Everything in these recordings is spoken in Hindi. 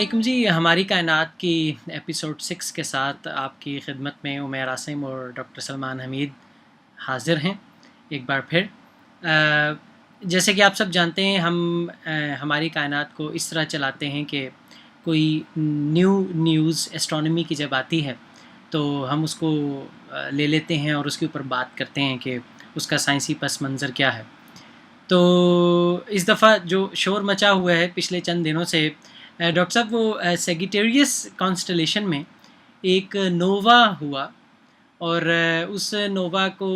वालेकुम जी। हमारी कायनात की एपिसोड 6 के साथ आपकी खिदमत में उमैर आसिम और डॉक्टर सलमान हमीद हाज़िर हैं एक बार फिर। जैसे कि आप सब जानते हैं, हम हमारी कायनात को इस तरह चलाते हैं कि कोई न्यू न्यूज़ एस्ट्रोनॉमी की जब आती है तो हम उसको ले लेते हैं और उसके ऊपर बात करते हैं कि उसका साइंसी पस मंज़र क्या है। तो इस दफ़ा जो शोर मचा हुआ है पिछले चंद दिनों से, डॉक्टर साहब, वो सेगिटेरियस कॉन्स्टलेशन में एक नोवा हुआ और उस नोवा को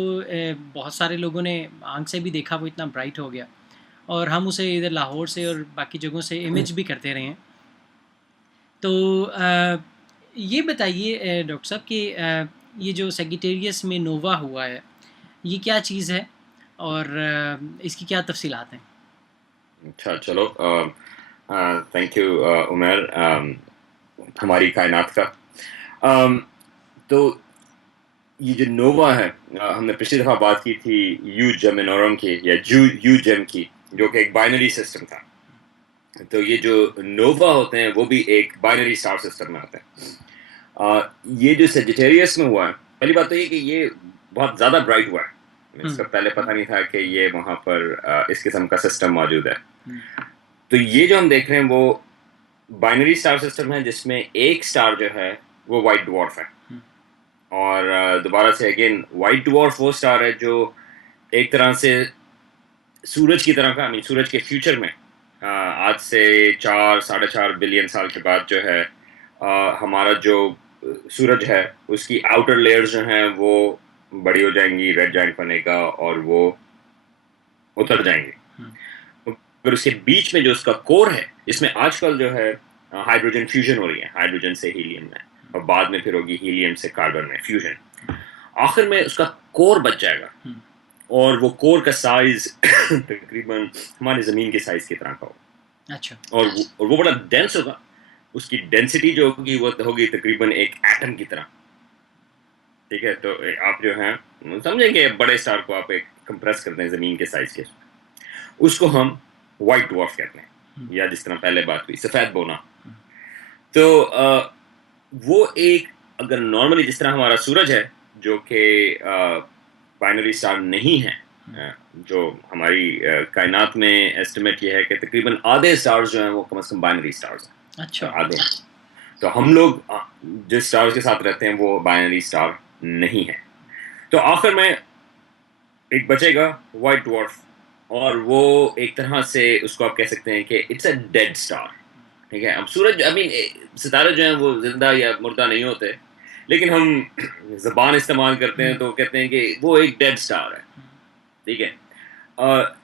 बहुत सारे लोगों ने आंख से भी देखा। वो इतना ब्राइट हो गया और हम उसे इधर लाहौर से और बाकी जगहों से इमेज भी करते रहे हैं। तो ये बताइए डॉक्टर साहब कि ये जो सेगिटेरियस में नोवा हुआ है, ये क्या चीज़ है और इसकी क्या तफसीलात हैं? अच्छा, चलो। Thank you Umar. हमारी कायनात का अम, तो ये जो नोवा है, हमने पिछली दफा बात की थी यू जेमिनोरम की या यू जेम की, जो कि एक बाइनरी सिस्टम था। तो ये जो नोवा होते हैं वो भी एक बाइनरी स्टार सिस्टम में आते हैं। ये जो सेजिटेरियस में हुआ है, पहली बात तो ये कि ये बहुत ज्यादा ब्राइट हुआ है। इसका पहले पता नहीं था कि ये वहां पर इस किस्म का सिस्टम मौजूद है। तो ये जो हम देख रहे हैं वो बाइनरी स्टार सिस्टम है, जिसमें एक स्टार जो है वो वाइट डवार्फ है। और दोबारा से अगेन, वाइट डवार्फ वो स्टार है जो एक तरह से सूरज की तरह का, सूरज के फ्यूचर में आज से 4-4.5 बिलियन साल के बाद जो है हमारा जो सूरज है उसकी आउटर लेयर्स जो हैं वो बड़ी हो जाएंगी, रेड जाइंट बनेगा और वो उतर जाएंगे। अगर उसके बीच में जो उसका कोर है, इसमें आजकल जो है हाइड्रोजन फ्यूजन हो रही है, हाइड्रोजन से हीलियम में, और बाद में फिर होगी हीलियम से कार्बन में फ्यूजन। आखिर में उसका कोर बच जाएगा और वो कोर का साइज तकरीबन हमारी जमीन के साइज की तरह का होगा। अच्छा। और वो बड़ा डेंस होगा। उसकी डेंसिटी जो होगी वो होगी तकरीबन एक एटम की तरह। ठीक है, तो आप जो है समझेंगे, बड़े स्टार को आप एक कंप्रेस करते हैं जमीन के साइज के, उसको हम व्हाइट डवार्फ कहते हैं, या जिस तरह पहले बात हुई सफेद बोना। तो वो एक, अगर नॉर्मली जिस तरह हमारा सूरज है जो कि बाइनरी स्टार नहीं है, जो हमारी कायनात में एस्टिमेट ये है कि तकरीबन आधे स्टार्स जो हैं वो कम से कम बाइनरी स्टार्स हैं। अच्छा। आधे। तो हम लोग जिस स्टार्स के साथ रहते हैं वो बाइनरी स्टार नहीं है। तो आखिर में एक बचेगा व्हाइट डवार्फ, और वो एक तरह से उसको आप कह सकते हैं कि इट्स अ डेड स्टार। ठीक है, अब सूरज, सितारे जो हैं वो जिंदा या मुर्दा नहीं होते, लेकिन हम जबान इस्तेमाल करते हैं तो कहते हैं कि वो एक डेड स्टार है। ठीक है, और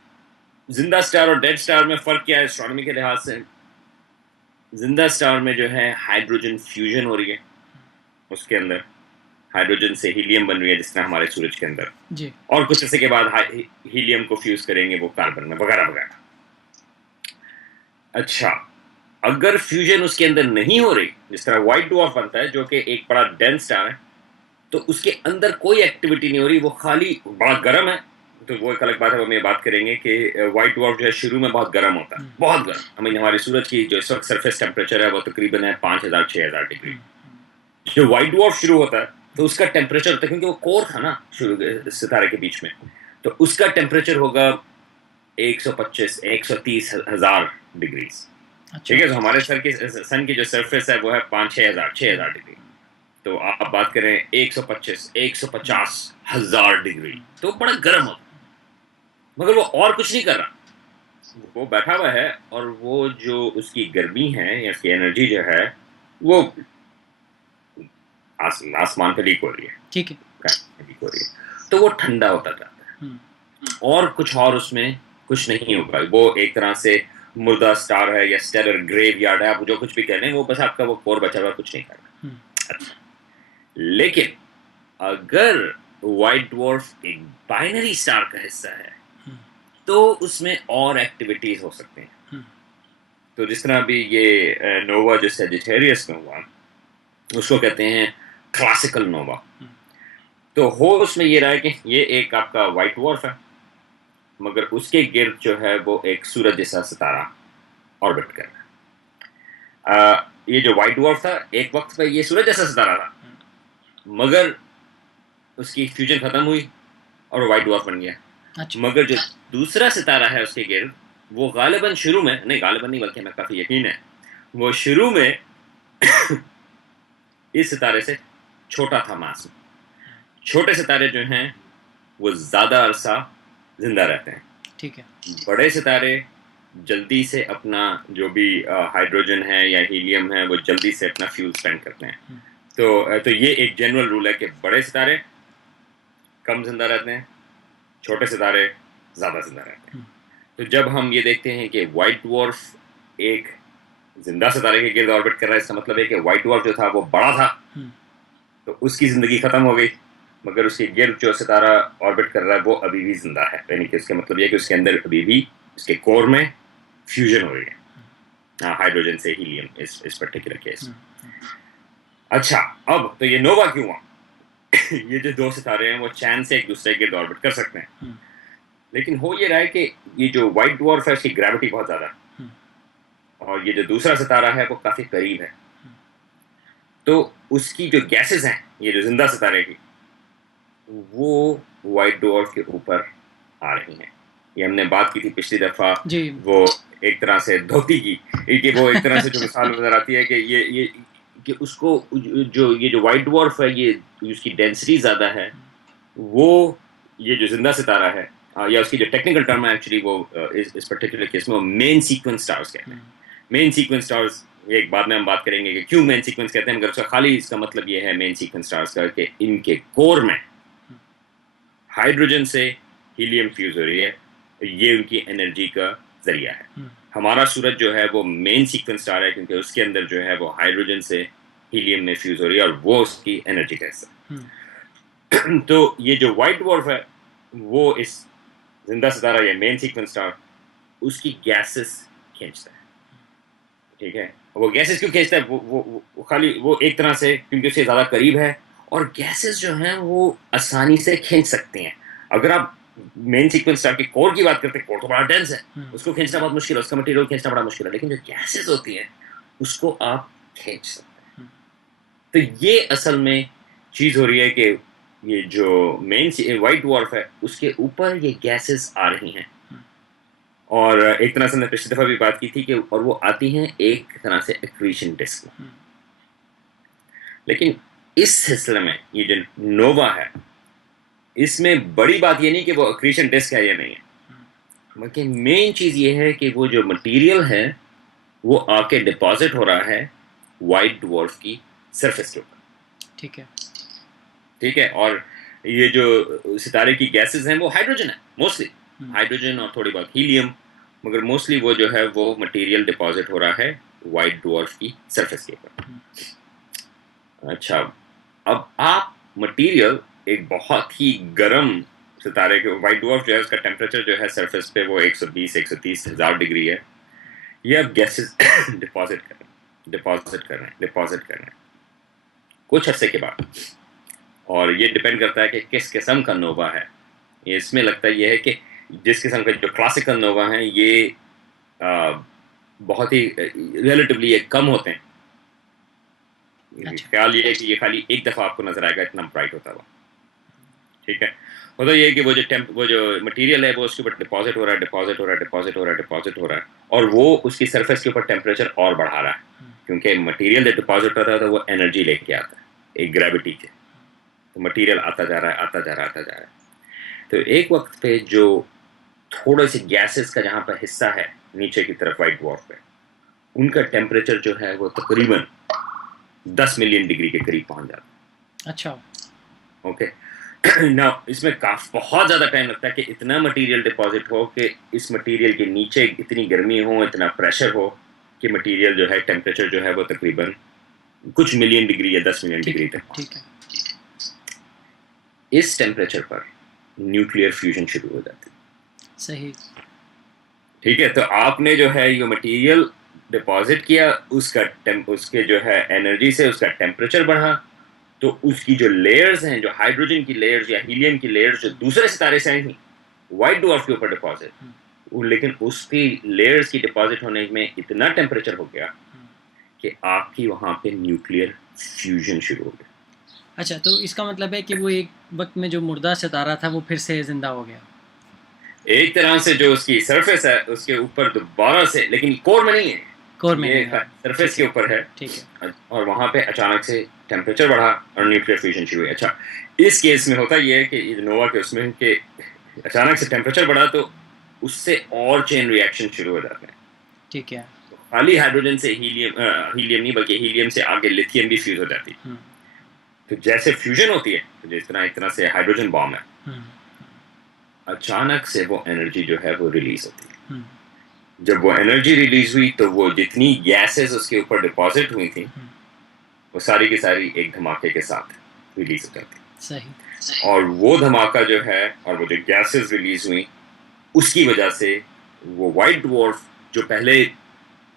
जिंदा स्टार और डेड स्टार में फर्क क्या है एस्ट्रोनॉमी के लिहाज से? जिंदा स्टार में जो है हाइड्रोजन फ्यूजन हो रही है, उसके अंदर हाइड्रोजन से हीलियम बन रही है जिस तरह हमारे सूरज के अंदर जी। और कुछ ऐसे के बाद हीलियम को फ्यूज करेंगे वो कार्बन में, वगैरह वगैरह। अच्छा, अगर फ्यूजन उसके अंदर नहीं हो रही, जिस तरह व्हाइट डवार्फ बनता है जो कि एक बड़ा डेंस स्टार है, तो उसके अंदर कोई एक्टिविटी नहीं हो रही, वो खाली बड़ा गर्म है। तो वो एक अलग बात है, वो हम बात करेंगे कि व्हाइट डवार्फ जो है शुरू में बहुत गर्म होता है, बहुत गर्म। हमारे सूरज की जो इस वक्त सरफेस टेम्परेचर है वो तकरीबन है 5,000-6,000 डिग्री। जो व्हाइट डवार्फ शुरू होता है तो उसका टेम्परेचर होता है, क्योंकि वो कोर था ना शुरू सितारे के बीच में, तो उसका टेम्परेचर होगा 125-130 हजार डिग्री। अच्छा। ठीक है, तो हमारे सन की जो सरफेस है वो है 5-6 हजार 6,000 डिग्री। तो आप बात करें 125-150 हजार डिग्री, तो बड़ा गर्म होता है। मगर वो और कुछ नहीं कर रहा, वो बैठा हुआ है, और वो जो उसकी गर्मी है या उसकी एनर्जी जो है वो आसमान पे लीक हो रही है, ठीक है। लीक हो रही है, तो वो ठंडा होता जाता है। और कुछ और उसमें कुछ नहीं होगा, वो एक तरह से मुर्दा स्टार है या स्टेलर ग्रेवयार्ड है, आप जो कुछ भी कह रहे हैं, वो बस आपका वो कोर बचा हुआ, कुछ नहीं कर रहा। अच्छा, लेकिन अगर व्हाइट डवार्फ एक बाइनरी स्टार का हिस्सा है तो उसमें और एक्टिविटीज हो सकती हैं। तो जिस तरह अभी ये नोवा जो सेजिटेरियस में हुआ, उसको कहते हैं क्लासिकल नोवा। तो हो उसमें ये रहा है कि ये एक आपका व्हाइट डवार्फ है, मगर उसके गिर्द जो है वो एक सूरज जैसा सितारा ऑर्बिट कर रहा है। ये जो व्हाइट डवार्फ था एक वक्त पे ये सूरज जैसा सितारा था, मगर उसकी फ्यूजन खत्म हुई और व्हाइट डवार्फ बन गया। अच्छा। मगर जो दूसरा सितारा है उसके गिर्द, वो गालिबन शुरू में, नहीं गालिबन नहीं बल्कि मैं काफी यकीन है, वो शुरू में इस सितारे से छोटा था मास में। छोटे सितारे जो हैं वो ज्यादा अरसा जिंदा रहते हैं। ठीक है। बड़े सितारे जल्दी से अपना जो भी हाइड्रोजन है या हीलियम है वो जल्दी से अपना फ्यूल स्पेंड करते हैं। तो ये एक जनरल रूल है कि बड़े सितारे कम जिंदा रहते हैं, छोटे सितारे ज्यादा जिंदा रहते हैं। तो जब हम ये देखते हैं कि व्हाइट डवार्फ एक जिंदा सितारे के गिर्द ऑर्बिट कर रहा है, इसका मतलब है कि व्हाइट डवार्फ जो था वो बड़ा था, तो उसकी जिंदगी खत्म हो गई, मगर उसके गिर्द जो सितारा ऑर्बिट कर रहा है वो अभी भी जिंदा है। यानी कि इसका मतलब ये है कि उसके अंदर अभी भी उसके कोर में फ्यूजन हो रही है हाइड्रोजन से हीलियम इस पर्टिकुलर केस। अच्छा, अब तो ये नोवा क्यों हुआ? ये जो दो सितारे हैं वो चैन से एक दूसरे के गिर्द ऑर्बिट कर सकते हैं, लेकिन हो ये रहा है कि ये जो व्हाइट डवार्फ है उसकी ग्रेविटी बहुत ज्यादा है और ये जो दूसरा सितारा है वो काफी करीब है, तो उसकी जो गैसेस हैं, ये जो जिंदा सितारे की, वो व्हाइट डवार्फ के ऊपर आ रही हैं। ये हमने बात की थी पिछली दफा, वो एक तरह से धोती की, कि वो एक तरह से जो मिसाल नजर आती है कि ये कि उसको जो व्हाइट डवार्फ है ये उसकी डेंसिटी ज्यादा है, वो ये जो जिंदा सितारा है या उसकी जो टेक्निकल टर्म है एक्चुअली वो इस पर्टिकुलर केस में वो मेन सीक्वेंस स्टार्स कहते हैं। मेन सीक्वेंस स्टार्स एक बाद में हम बात करेंगे कि क्यों मेन सीक्वेंस कहते हैं, मगर उसका खाली इसका मतलब ये है मेन सीक्वेंस स्टार्स का कि इनके कोर में हाइड्रोजन से हीलियम फ्यूज हो रही है, ये उनकी एनर्जी का जरिया है। हमारा सूरज जो है वो मेन सीक्वेंस स्टार है क्योंकि उसके अंदर जो है वो हाइड्रोजन से हीलियम में फ्यूज हो रही है और वो उसकी एनर्जी का हिस्सा। तो ये जो व्हाइट डवार्फ है वो इस जिंदा सितारा या मेन सीक्वेंस स्टार उसकी गैसेस खींचता है। ठीक है, वो गैसेस क्यों खींचता है? वो खाली वो एक तरह से क्योंकि उससे ज्यादा करीब है और गैसेस जो हैं वो आसानी से खींच सकती हैं। अगर आप मेन सीक्वेंस स्टार के कोर की बात करते हैं, कोर तो बड़ा डेंस है, उसको खींचना बहुत मुश्किल है, उसका मटेरियल खींचना बड़ा मुश्किल है, लेकिन जो गैसेस होती हैं उसको आप खींच सकते हैं। तो ये असल में चीज हो रही है कि ये जो मेन व्हाइट डवार्फ है उसके ऊपर ये गैसेस आ रही हैं और एक तरह से हमने पिछली दफा भी बात की थी कि और वो आती हैं एक तरह से एक्रीशन डिस्क में। लेकिन इस सिलसिले में ये जो नोवा है इसमें बड़ी बात ये नहीं कि वो एक्रीशन डिस्क है या नहीं है, बल्कि मेन चीज ये है कि वो जो मटेरियल है वो आके डिपॉजिट हो रहा है व्हाइट डवार्फ की सरफेस के ऊपर। ठीक है, ठीक है, और ये जो सितारे की गैसेस हैं वो हाइड्रोजन है, मोस्टली हाइड्रोजन और थोड़ी बहुत हीलियम, मगर मोस्टली वो जो है वो मटेरियल डिपॉजिट हो रहा है व्हाइट डवार्फ की सरफेस के ऊपर। अच्छा, अब आप मटेरियल एक बहुत ही गर्म सितारे के, व्हाइट डवार्फ जो है उसका टेम्परेचर जो है सरफेस पे वो 120-130 हज़ार डिग्री है, ये अब गैसेस डिपॉजिट कर रहे हैं कुछ अर्से के बाद, और ये डिपेंड करता है कि किस किस्म का नोवा है। ये इसमें लगता है ये है कि जिस किस्म का जो क्लासिकल नोवा है ये बहुत ही रिलेटिवली ये कम होते हैं। ख्याल ये है कि ये खाली एक दफा आपको नजर आएगा इतना ब्राइट होता हुआ। ठीक है, होता ये है कि वो जो मटेरियल है वो उसके ऊपर डिपॉजिट हो रहा है और वो उसकी सरफेस के ऊपर टेम्परेचर और बढ़ा रहा है, क्योंकि मटेरियल जब डिपॉजिट होता है तो वो एनर्जी लेके आता है एक ग्रेविटी के, तो मटेरियल आता जा रहा है। तो एक वक्त पे जो थोड़े से गैसेस का जहाँ पर हिस्सा है नीचे की तरफ व्हाइट डवार्फ पे, उनका टेम्परेचर जो है वो तकरीबन 10 मिलियन डिग्री के करीब पहुंच जाता है। अच्छा, ओके ना, इसमें बहुत ज़्यादा टाइम लगता है कि इतना मटेरियल डिपॉजिट हो कि इस मटेरियल के नीचे इतनी गर्मी हो, इतना प्रेशर हो कि मटेरियल जो है टेम्परेचर जो है वो तकरीबन कुछ मिलियन डिग्री या 10 मिलियन डिग्री तक। ठीक है, इस टेम्परेचर पर न्यूक्लियर फ्यूजन शुरू हो जाती है। सही। ठीक है, तो आपने जो है ये मटेरियल डिपॉजिट किया, उसके जो है एनर्जी से उसका टेम्परेचर बढ़ा, तो उसकी जो लेयर्स हैं, जो हाइड्रोजन की लेयर्स या हीलियम की लेयर्स जो दूसरे सितारे से आई थी व्हाइट डवार्फ के ऊपर डिपॉजिट, लेकिन उसकी लेयर्स की डिपॉजिट होने में इतना टेम्परेचर हो गया कि आपकी वहाँ पे न्यूक्लियर फ्यूजन शुरू हो गया। अच्छा, तो इसका मतलब है कि वो एक वक्त में जो मुर्दा सितारा था वो फिर से जिंदा हो गया। एक तरह से जो उसकी सरफेस है उसके ऊपर दोबारा से, लेकिन कोर में नहीं है, कोर में ये नहीं है। सरफेस ठीक के है, ऊपर है, ठीक है। और वहाँ पे अचानक से टेम्परेचर बढ़ा और न्यूक्लियर फ्यूजन शुरू हुई। अच्छा, इस केस में होता ये है कि नोवा के उसमें कि अचानक से टेम्परेचर बढ़ा तो उससे और चेन रिएक्शन शुरू हो जाते हैं। ठीक है। तो खाली हाइड्रोजन से हीलियम नहीं बल्कि हीलियम से आगे लिथियम भी फ्यूज हो जाती है। तो जैसे फ्यूजन होती है, तो जिस तरह एक तरह से हाइड्रोजन बॉम्ब है, अचानक से वो एनर्जी जो है वो रिलीज होती है। जब वो एनर्जी रिलीज हुई तो वो जितनी गैसेस उसके ऊपर डिपॉजिट हुई थी वो सारी की सारी एक धमाके के साथ रिलीज हो जाती है। सही। और वो धमाका जो है और वो जो गैसेस रिलीज हुई उसकी वजह से वो वाइट ड्वार्फ जो पहले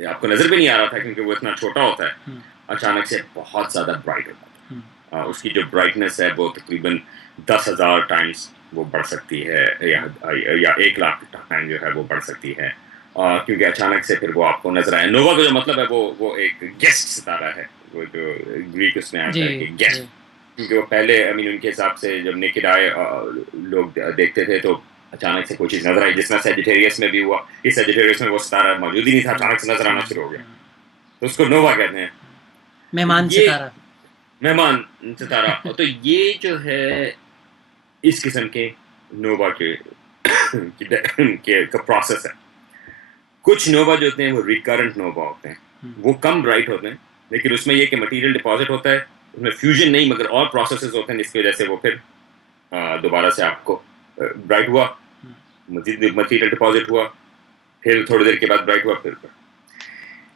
आपको नजर भी नहीं आ रहा था क्योंकि वो इतना छोटा होता है, अचानक से बहुत ज्यादा ब्राइट होता है। उसकी जो ब्राइटनेस है वो तकरीबन 10,000 टाइम्स वो बढ़ सकती है, या 1 लाख टाइम जो है वो बढ़ सकती है, क्योंकि अचानक से फिर वो आपको नजर आया। नोवा का जो मतलब है वो एक गेस्ट सितारा है, वो जो ग्रीक उसमें आता है कि गेस्ट, क्योंकि वो पहले उनके हिसाब से जब नेकेड आए लोग देखते थे तो अचानक से कोई चीज नजर आई, जिसमें सेजिटेरियस में भी हुआ। इस सेजिटेरियस में वो सितारा मौजूद ही नहीं था, अचानक से नजर आना शुरू हो गया, तो उसको नोवा कहते हैं, मेहमान ये सितारा। मेहमान सितारा। तो ये जो है इस किस्म के नोवा के प्रोसेस है। कुछ नोवा जो होते हैं वो रिकरेंट नोवा होते हैं, वो कम ब्राइट होते हैं, लेकिन उसमें ये कि मटेरियल डिपॉजिट होता है, उसमें फ्यूजन नहीं मगर और प्रोसेसेस होते हैं जिसकी वजह से वो फिर दोबारा से आपको ब्राइट हुआ, मजीद मटेरियल डिपॉजिट हुआ, फिर थोड़ी देर के बाद ब्राइट हुआ, फिर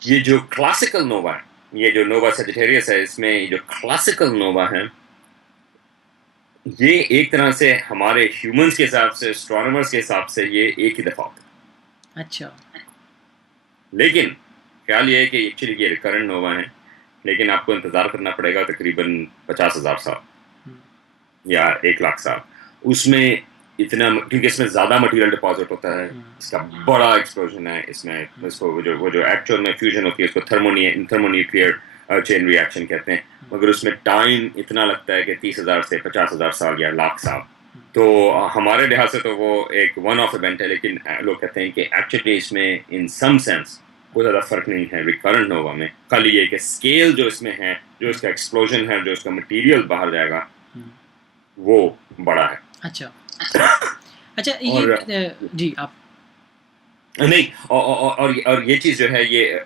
ये जो क्लासिकल नोवा है, ये जो नोवा सजिटेरियस है, इसमें जो क्लासिकल नोवा है ये एक तरह से हमारे ह्यूमंस के हिसाब से, एस्ट्रोनॉमर्स के हिसाब से ये एक ही दफा होता है। अच्छा, लेकिन ख्याल ये है कि एक्चुअली ये रिकरेंट नोवा है, लेकिन आपको इंतजार करना पड़ेगा तकरीबन 50,000 साल या 1 लाख साल उसमें, इतना क्योंकि इसमें ज्यादा मटेरियल डिपॉजिट होता है, इसका बड़ा एक्सप्लोजन है इसमें, इसको वो जो एक्चुअल में फ्यूजन होती है उसको थर्मोन्यूक्लियर चेन रिएक्शन कहते हैं, मगर उसमें टाइम इतना लगता है कि 30,000 से 50,000 साल या लाख साल। तो हमारे लिहाज से तो वो एक वन ऑफ इवेंट है, लेकिन लोग कहते हैं कि एक्चुअली इसमें इन सम सेंस कोई ज़्यादा फर्क नहीं है रिकरेंट नोवा में, खाली ये कि स्केल जो इसमें है, जो इसका एक्सप्लोजन है, जो इसका मटेरियल बाहर जाएगा वो बड़ा है। अच्छा अच्छा, ये जी आप नहीं, और ये चीज़ जो है ये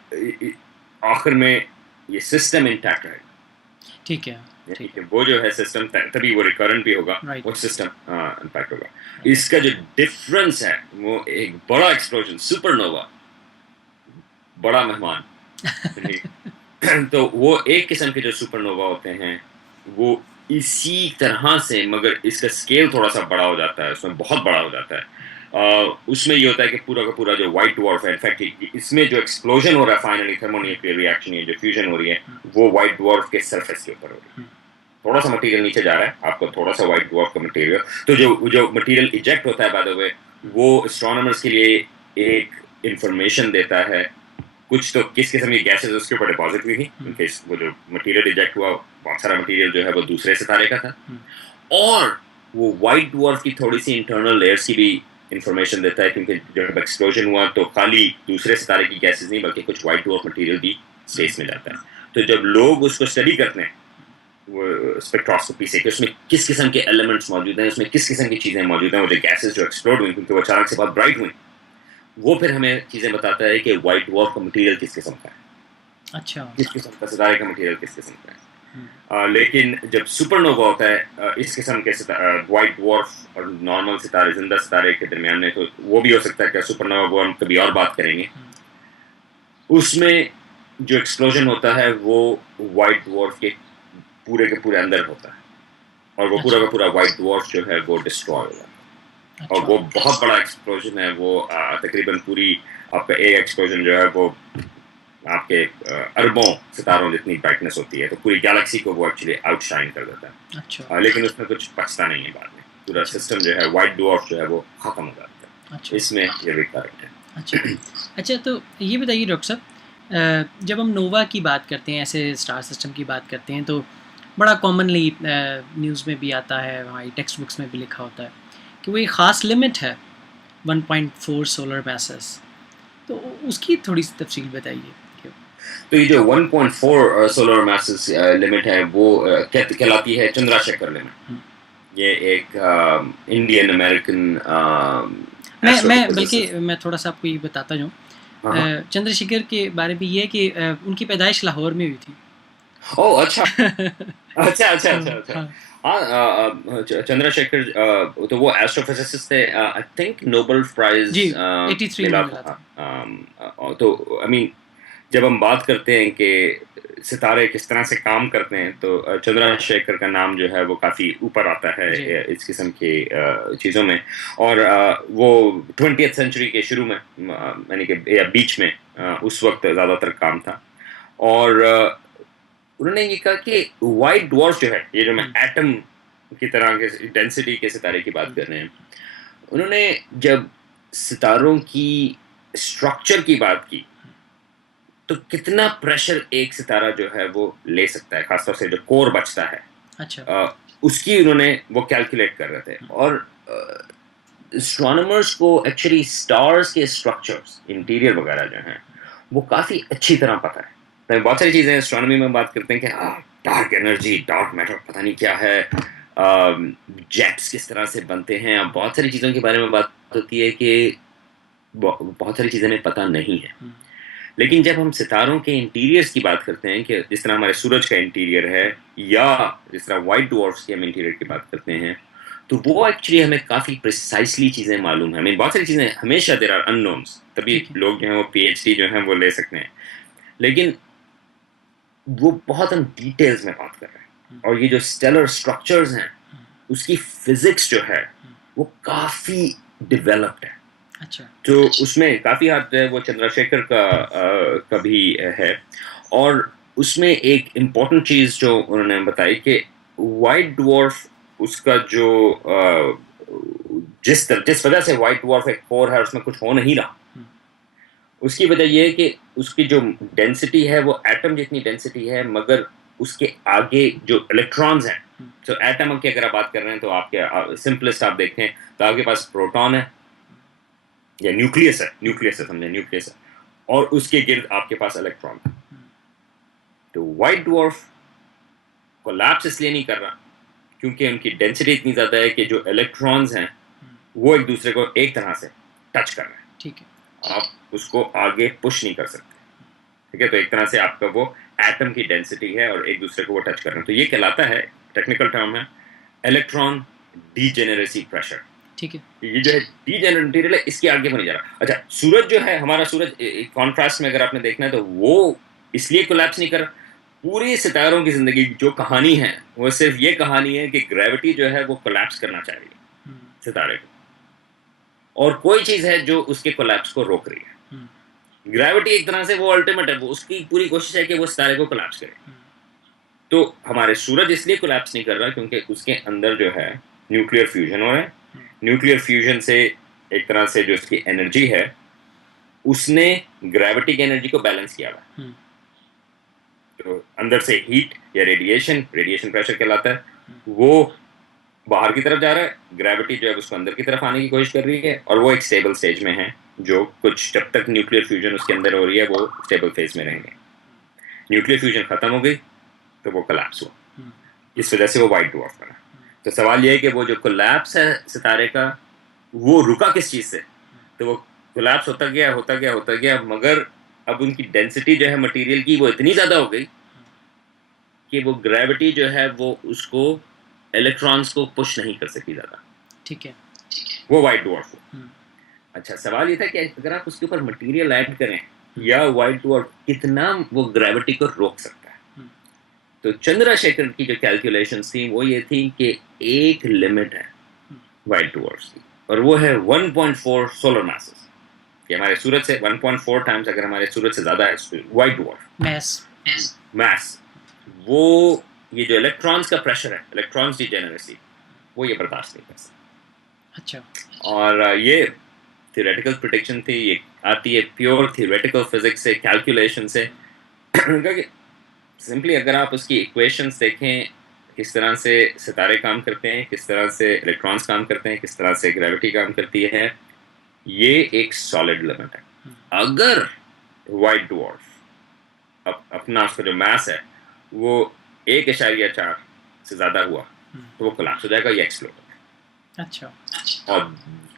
आखिर में ये सिस्टम इंटैक्ट है। ठीक है, ठीक है, वो जो है सिस्टम तभी वो रिकरेंट भी होगा, वो सिस्टम इंपैक्ट होगा। इसका जो डिफरेंस है वो एक बड़ा एक्सप्लोजन, सुपरनोवा, बड़ा मेहमान तो वो एक किस्म के जो सुपरनोवा होते हैं वो इसी तरह से, मगर इसका स्केल थोड़ा सा बड़ा हो जाता है, उसमें बहुत बड़ा हो जाता है। उसमें ये होता है कि पूरा का पूरा जो वाइट ड्वार्फ है, इनफैक्ट इसमें जो एक्सप्लोजन हो रहा है फाइनली, थर्मोन्यूक्लियर रिएक्शन, ये जो फ्यूजन हो रही है वो वाइट ड्वार्फ के सरफेस के ऊपर हो रही है। थोड़ा सा मटेरियल नीचे जा रहा है, आपको थोड़ा सा वाइट ड्वार्फ का मटेरियल, तो जो मटेरियल इजेक्ट होता है बाय द वे, वो एस्ट्रोनॉमर्स के लिए एक इंफॉर्मेशन देता है। कुछ तो किस किस्म की गैसेस उसके ऊपर डिपॉजिट हुई थी, उनके वो जो मटेरियल इजेक्ट हुआ बहुत सारा मटेरियल जो है वो दूसरे सितारे का था, और वो वाइट ड्वार्फ की थोड़ी सी इंटरनल लेयर्स की भी इंफॉर्मेशन देता है, क्योंकि जब एक्सप्लोजन हुआ तो खाली दूसरे सितारे की गैसेस नहीं बल्कि कुछ वाइट ड्वार्फ मटेरियल भी स्पेस में जाता है। तो जब लोग उसको स्टडी करते हैं वो स्पेक्ट्रोस्कोपी से कि उसमें किस किस्म के एलिमेंट्स मौजूद हैं, उसमें किस किस्म की चीज़ें मौजूद हैं, वो जो गैसेस जो एक्सप्लोड हुई क्योंकि वो अचानक से बहुत ब्राइट हुई, वो फिर हमें चीज़ें बताता है कि वाइट ड्वार्फ का मटेरियल किस किस्म का है, अच्छा, किस किस्म का सितारे का मटेरियल किस किस्म का है। लेकिन जब सुपरनोवा होता है इस किस्म के वाइट ड्वार्फ और नॉर्मल सितारे, जिंदा सितारे के दरमियान में, तो वो भी हो सकता है कि सुपरनोवा को हम कभी और बात करेंगे। उसमें जो एक्सप्लोजन होता है वो वाइट ड्वार्फ के पूरे अंदर होता है, और वो पूरा का पूरा वाइट ड्वार्फ जो है वो डिस्ट्रॉय हो जाता है। और वो बहुत बड़ा एक्सप्लोजन है, वो तकरीबन पूरी आपका एक एक्सप्लोजन जो है वो आपके अरबों सितारों जितनी ब्राइटनेस होती है, तो पूरी गैलेक्सी को वो एक्चुअली आउटशाइन कर देता है। अच्छा, लेकिन उसमें कुछ बचता नहीं है बाद में, पूरा सिस्टम जो है वाइट ड्वार्फ जो है वो खत्म हो जाता है। अच्छा, इसमें ये रिकरेंट है। अच्छा अच्छा, तो ये बताइए डॉक्टर साहब, जब हम नोवा की बात करते हैं, ऐसे स्टार सिस्टम की बात करते हैं, तो बड़ा कॉमनली न्यूज़ में भी आता है, हमारी टेक्स्ट बुक्स में भी लिखा होता है कि वो एक ख़ास लिमिट है 1.4 सोलर मैसेस। तो उसकी थोड़ी सी तफसील बताइए। तो ये जो 1.4 सोलर मासेस लिमिट है वो कहलाती है चंद्रशेखर लिमिट। ये एक इंडियन अमेरिकन मैं बल्कि मैं थोड़ा सा आपको ये बताता जाऊँ, चंद्रशेखर के बारे में ये है कि उनकी पैदाइश लाहौर में हुई थी। ओह अच्छा अच्छा अच्छा अच्छा अच्छा। हाँ चंद्रशेखर तो वो एस्ट्रोफिजिसिस्ट थे, आई थिंक नोबेल प्राइज जी 83 में मिला था। तो आई मीन जब हम बात करते हैं कि सितारे किस तरह से काम करते हैं तो चंद्रशेखर का नाम जो है वो काफ़ी ऊपर आता है इस किस्म की चीज़ों में। और वो 20th सेंचुरी के शुरू में यानी कि या बीच में उस वक्त ज़्यादातर काम था। और उन्होंने ये कहा कि वाइट ड्वार्फ जो है, ये जो मैं एटम की तरह के डेंसिटी के सितारे की बात कर रहे हैं, उन्होंने जब सितारों की स्ट्रक्चर की बात की तो कितना प्रेशर एक सितारा जो है वो ले सकता है, खासतौर से जो कोर बचता है। अच्छा। उसकी उन्होंने वो कैलकुलेट कर रहे थे। और एस्ट्रोनॉमर्स को एक्चुअली स्टार्स के स्ट्रक्चर्स, इंटीरियर वगैरह जो हैं वो काफ़ी अच्छी तरह पता है। तो बहुत सारी चीज़ें एस्ट्रोनॉमी में बात करते हैं कि डार्क एनर्जी, डार्क मैटर पता नहीं क्या है, जेट्स किस तरह से बनते हैं, अब बहुत सारी चीज़ों के बारे में बात होती है कि बहुत सारी चीज़ें हमें पता नहीं है। लेकिन जब हम सितारों के इंटीरियर्स की बात करते हैं कि जिस तरह हमारे सूरज का इंटीरियर है या जिस तरह वाइट ड्वार्फ्स की हम इंटीरियर की बात करते हैं, तो वो एक्चुअली हमें काफ़ी प्रिसाइसली चीज़ें मालूम है। हमें बहुत सारी चीज़ें हमेशा देयर आर अननोन्स, तभी लोग जो हैं वो पीएचडी जो हैं वो ले सकते हैं। लेकिन वो बहुत हम डिटेल्स में बात कर रहे हैं। और ये जो स्टेलर स्ट्रक्चर्स हैं उसकी फिजिक्स जो है वो काफ़ी डेवलप्ड है। अच्छा। तो उसमें काफ़ी हद जो है वो चंद्रशेखर का भी है। और उसमें एक इम्पॉर्टेंट चीज़ जो उन्होंने बताई कि वाइट ड्वार्फ उसका जो जिस वजह से वाइट ड्वार्फ एक कोर है उसमें कुछ हो नहीं रहा, उसकी वजह यह है कि उसकी जो डेंसिटी है वो एटम जितनी डेंसिटी है, मगर उसके आगे जो इलेक्ट्रॉन्स हैं, तो एटम की अगर आप बात कर रहे हैं तो आपके सिंपलेस्ट आप देखें तो आपके पास प्रोटॉन है या न्यूक्लियस है समझे, न्यूक्लियस है, और उसके गिर्द आपके पास इलेक्ट्रॉन है। तो वाइट ड्वार्फ कोलैप्स इसलिए नहीं कर रहा क्योंकि उनकी डेंसिटी इतनी ज़्यादा है कि जो इलेक्ट्रॉन्स हैं वो एक दूसरे को एक तरह से टच कर रहे हैं। ठीक है, आप उसको आगे पुश नहीं कर सकते। ठीक है, तो एक तरह से आपका वो एटम की डेंसिटी है और एक दूसरे को वो टच कर रहे हैं। तो ये कहलाता है, टेक्निकल टर्म है, इलेक्ट्रॉन डीजेनरेसी प्रेशर। ठीक है, ये जो है डीजेनरेटेड है, इसके आगे वो नहीं जा रहा। अच्छा, सूरज जो है हमारा, सूरज कॉन्ट्रास्ट में अगर आपने देखना है तो वो इसलिए कोलैप्स नहीं कर रहा। पूरी सितारों की जिंदगी जो कहानी है वो सिर्फ ये कहानी है कि ग्रेविटी जो है वो कोलैप्स करना चाह रही है सितारे को, और कोई चीज है जो उसके कोलैप्स को रोक रही है। ग्रेविटी एक तरह से वो अल्टीमेट है, वो उसकी पूरी कोशिश है कि वो सितारे को कोलैप्स करे। तो हमारे सूरज इसलिए कोलैप्स नहीं कर रहा क्योंकि उसके अंदर जो है न्यूक्लियर फ्यूजन हो रहा है। न्यूक्लियर फ्यूजन से एक तरह से जो उसकी एनर्जी है उसने ग्रेविटी की एनर्जी को बैलेंस किया हुआ। तो अंदर से हीट या रेडिएशन प्रेशर कहलाता है, वो बाहर की तरफ जा रहा है, ग्रेविटी जो है उसको अंदर की तरफ आने की कोशिश कर रही है, और वो एक स्टेबल स्टेज में है, जो कुछ जब तक न्यूक्लियर फ्यूजन उसके अंदर हो रही है वो स्टेबल फेज में रहेंगे। न्यूक्लियर फ्यूजन खत्म हो गई तो वो कोलैप्स हुआ, इस वजह से वो वाइट ड्वार्फ बना। तो सवाल ये है कि वो जो कोलैप्स है सितारे का वो रुका किस चीज़ से? तो वो कोलैप्स होता गया, मगर अब उनकी डेंसिटी जो है मटेरियल की वो इतनी ज़्यादा हो गई कि वो ग्रेविटी जो है वो उसको इलेक्ट्रॉन्स को पुश नहीं कर सकी ज़्यादा। ठीक है, वो वाइट ड्वार्फ हो। अच्छा, सवाल ये था कि अगर आप उसके ऊपर मटेरियल ऐड करें या वाइट ड्वार्फ कितना वो ग्रेविटी को रोक सकता है। तो चंद्रशेखर की जो कैलकुलेशंस थी वो ये थी कि एक लिमिट है वाइट ड्वार्फ्स की, और वो है 1.4 सोलर मासेस। कि हमारे सूरज से 1.4 टाइम्स अगर हमारे सूरज से ज़्यादा है वाइट ड्वार्फ मास, वो ये जो इलेक्ट्रॉन्स का प्रेशर है, इलेक्ट्रॉन्स डीजेनरेसी, वो ये बर्दाश्त नहीं कर सकता। अच्छा, और ये थियोरेटिकल प्रेडिक्शन थी, ये आती है प्योर थियोरेटिकल फिजिक्स से, कैलकुलेशन से। क्योंकि सिंपली अगर आप उसकी इक्वेशंस देखें, किस तरह से सितारे काम करते हैं, किस तरह से इलेक्ट्रॉन्स काम करते हैं, किस तरह से ग्रेविटी काम करती है, ये एक सॉलिड लिमिट है। अगर वाइट ड्वार्फ अपना उसका जो मास है वो 1.4 से ज़्यादा हुआ तो वो कोलैप्स हो जाएगा या एक्सप्लोड हो जाएगा। अच्छा। और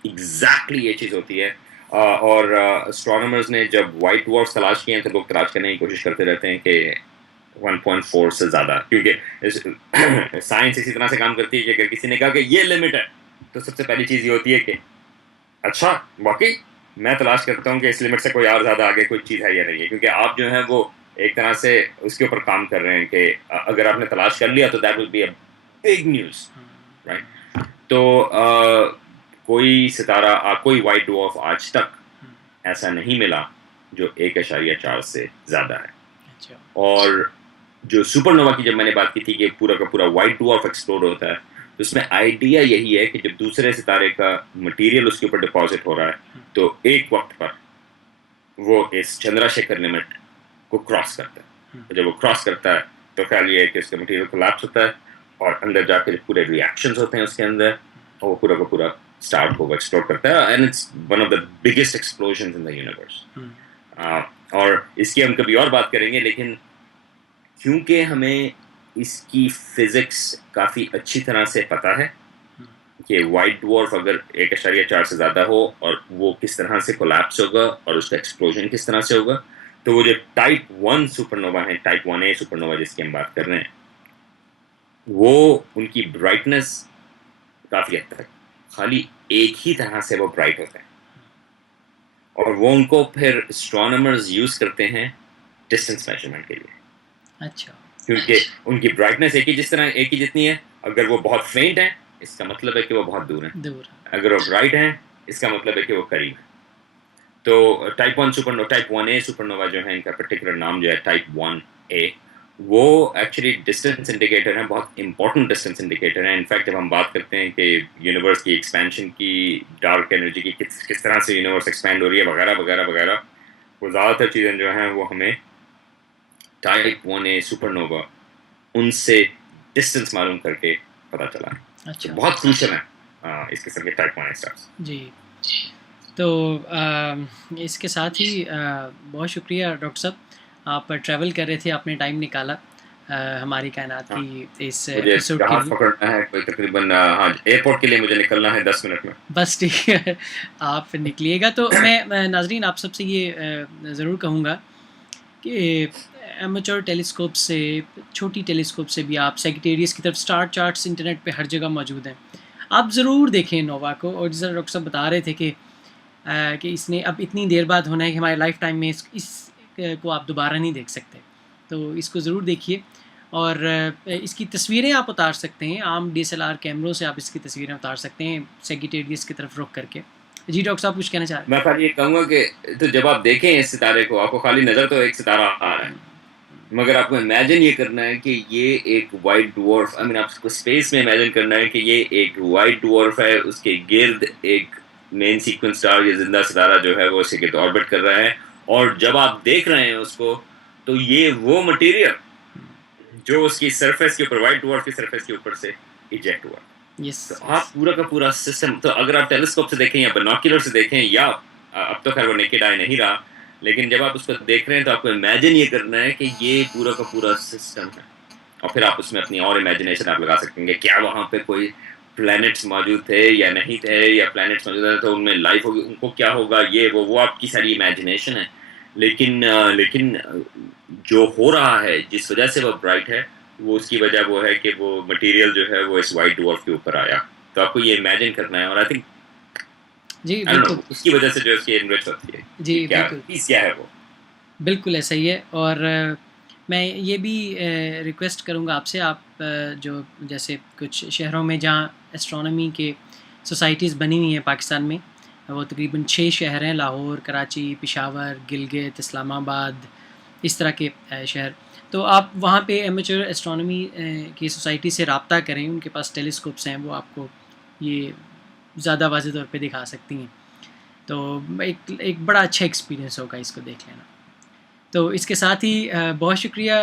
एग्जैक्टली ये चीज़ होती है। और एस्ट्रोनॉमर्स ने जब वाइट ड्वार्फ तलाश किए हैं तो लोग तलाश करने की कोशिश करते रहते हैं कि 1.4 से ज़्यादा, क्योंकि साइंस इसी तरह से काम करती है कि अगर किसी ने कहा कि ये लिमिट है तो सबसे पहली चीज़ ये होती है कि अच्छा वाकई मैं तलाश करता हूँ कि इस लिमिट से कोई और ज़्यादा आगे कोई चीज़ है या नहीं है, क्योंकि आप जो है वो एक तरह से उसके ऊपर काम कर रहे हैं कि अगर आपने तलाश कर लिया तो that will be a big news, right. तो कोई सितारा कोई वाइट ड्वार्फ आज तक ऐसा नहीं मिला जो 1.4 से ज़्यादा है। अच्छा। और जो सुपरनोवा की जब मैंने बात की थी कि पूरा का पूरा वाइट ड्वार्फ एक्सप्लोड होता है, तो उसमें आइडिया यही है कि जब दूसरे सितारे का मटेरियल उसके ऊपर डिपॉजिट हो रहा है तो एक वक्त पर वो इस चंद्रशेखर लिमिट को क्रॉस करता है। तो जब वो क्रॉस करता है तो ख्याल ये है कि उसका मटेरियल कोलैप्स होता है और अंदर जाकर पूरे रिएक्शंस होते हैं उसके अंदर, और वो पूरा का पूरा स्टार को एक्सप्लोर करता है, and it's one of the biggest explosions in the universe. और इसकी हम कभी और बात करेंगे, लेकिन क्योंकि हमें इसकी फिजिक्स काफ़ी अच्छी तरह से पता है कि वाइट ड्वार्फ अगर 1.4 से ज़्यादा हो और वो किस तरह से कोलैप्स होगा और उसका एक्सप्लोजन किस तरह से होगा, तो वो जो टाइप 1 सुपरनोवा है, टाइप 1A सुपरनोवा जिसकी हम बात कर रहे हैं, वो उनकी ब्राइटनेस काफ़ी हद तक खाली एक ही तरह से वो ब्राइट होता है, और वो उनको फिर एस्ट्रोनॉमर्स यूज़ करते हैं डिस्टेंस मेजरमेंट के लिए। अच्छा। क्योंकि उनकी ब्राइटनेस एक ही जितनी है, अगर वो बहुत फेंट है इसका मतलब है कि वो बहुत दूर है, अगर वो ब्राइट है इसका मतलब है कि वो करीब है। तो टाइप 1A सुपरनोवा जो है, इनका पर्टिकुलर नाम जो है टाइप 1A, वो एक्चुअली डिस्टेंस इंडिकेटर है, बहुत इंपॉर्टेंट डिस्टेंस इंडिकेटर है। इनफैक्ट जब हम बात करते हैं कि यूनिवर्स की एक्सपेंशन की, डार्क एनर्जी की, किस तरह से यूनिवर्स एक्सपेंड हो रही है वगैरह वगैरह वगैरह, वो ज़्यादातर चीज़ें जो हैं वो हमें टाइप 1A सुपरनोवा उनसे डिस्टेंस मालूम करके पता चला। अच्छा। तो बहुत क्रूशियल है इस किस्म के टाइप 1A स्टार्स। जी। तो इसके साथ ही बहुत शुक्रिया डॉक्टर साहब, आप ट्रैवल कर रहे थे, आपने टाइम निकाला हमारी कायनात हाँ, की इस मुझे एपिसोड के जहाज लिए। पकड़ना है कोई तकरीबन, हाँ एयरपोर्ट के लिए मुझे निकलना है 10 मिनट में। बस ठीक है, आप निकलिएगा। तो मैं नाजरीन आप सबसे ये ज़रूर कहूँगा कि एमेच्योर टेलीस्कोप से, छोटी टेलीस्कोप से भी आप सेजिटेरियस की तरफ स्टार चार्ट्स इंटरनेट पे हर जगह मौजूद हैं, आप ज़रूर देखें नोवा को। और जैसा डॉक्टर साहब बता रहे थे कि इसने अब इतनी देर बाद होना है कि हमारे लाइफ टाइम में इस को आप दोबारा नहीं देख सकते, तो इसको ज़रूर देखिए। और इसकी तस्वीरें आप उतार सकते हैं, आम DSLR कैमरों से आप इसकी तस्वीरें उतार सकते हैं सेजिटेरियस की तरफ रुख करके। जी डॉक्टर साहब कुछ कहना चाह रहे हैं? मैं खाली ये कहूँगा कि तो जब आप देखें इस सितारे को, आपको खाली नज़र तो एक सितारा आ रहा है, मगर आपको इमेजिन ये करना है कि ये एक वाइट ड्वार्फ, आई मीन आपको स्पेस में इमेजिन करना है कि ये एक वाइट ड्वार्फ है, उसके गिर्द एक मेन सीक्वेंस स्टार या जिंदा सितारा जो है वो उसके गिर्द ऑर्बिट कर रहा है, और जब आप देख रहे हैं उसको तो ये वो मटेरियल जो उसकी सरफेस के ऊपर, वाइट ड्वार्फ की सरफेस के ऊपर से इजेक्ट हुआ। तो आप पूरा का पूरा सिस्टम, तो अगर आप टेलीस्कोप से देखें या बाइनोक्यूलर से देखें, या अब तो खैर वो नेकेड आई नहीं रहा, लेकिन जब आप उसको देख रहे हैं तो आपको इमेजिन ये करना है कि ये पूरा का पूरा सिस्टम है, और फिर आप उसमें अपनी और इमेजिनेशन आप लगा सकते हैं क्या वहाँ पे कोई प्लैनेट्स मौजूद थे या नहीं थे, या प्लैनेट्स मौजूद है तो उनमें लाइफ होगी, उनको क्या होगा, ये वो आपकी सारी इमेजिनेशन है। लेकिन जो हो रहा है, जिस वजह से वो ब्राइट है, वो उसकी वजह वो है कि वो मटेरियल जो है वो इस वाइट ड्वार्फ के ऊपर आया, तो आपको ये इमेजिन करना है। और आई थिंक जी बिल्कुल उसकी वजह से जो इसकी इन्वेस्ट होती है, जी क्या है वो बिल्कुल ऐसा ही है। और मैं ये भी रिक्वेस्ट करूँगा आपसे, आप जो जैसे कुछ शहरों में जहाँ एस्ट्रोनॉमी के सोसाइटीज़ बनी हुई हैं पाकिस्तान में, वो तकरीबन 6 शहर हैं, लाहौर, कराची, पेशावर, गिलगित, इस्लामाबाद, इस तरह के शहर। तो आप वहाँ पे एमेच्योर एस्ट्रोनॉमी की सोसाइटी से रब्ता करें, उनके पास टेलीस्कोप्स हैं, वो आपको ये ज़्यादा वाज़ेह तौर पे दिखा सकती हैं। तो एक बड़ा अच्छा एक्सपीरियंस होगा इसको देख लेना। तो इसके साथ ही बहुत शुक्रिया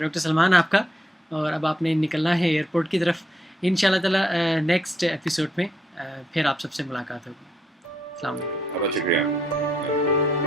डॉक्टर सलमान आपका, और अब आपने निकलना है एयरपोर्ट की तरफ। इंशाल्लाह ताला नेक्स्ट एपिसोड में फिर आप सबसे मुलाकात होगी। अस्सलाम वालेकुम। बहुत शुक्रिया।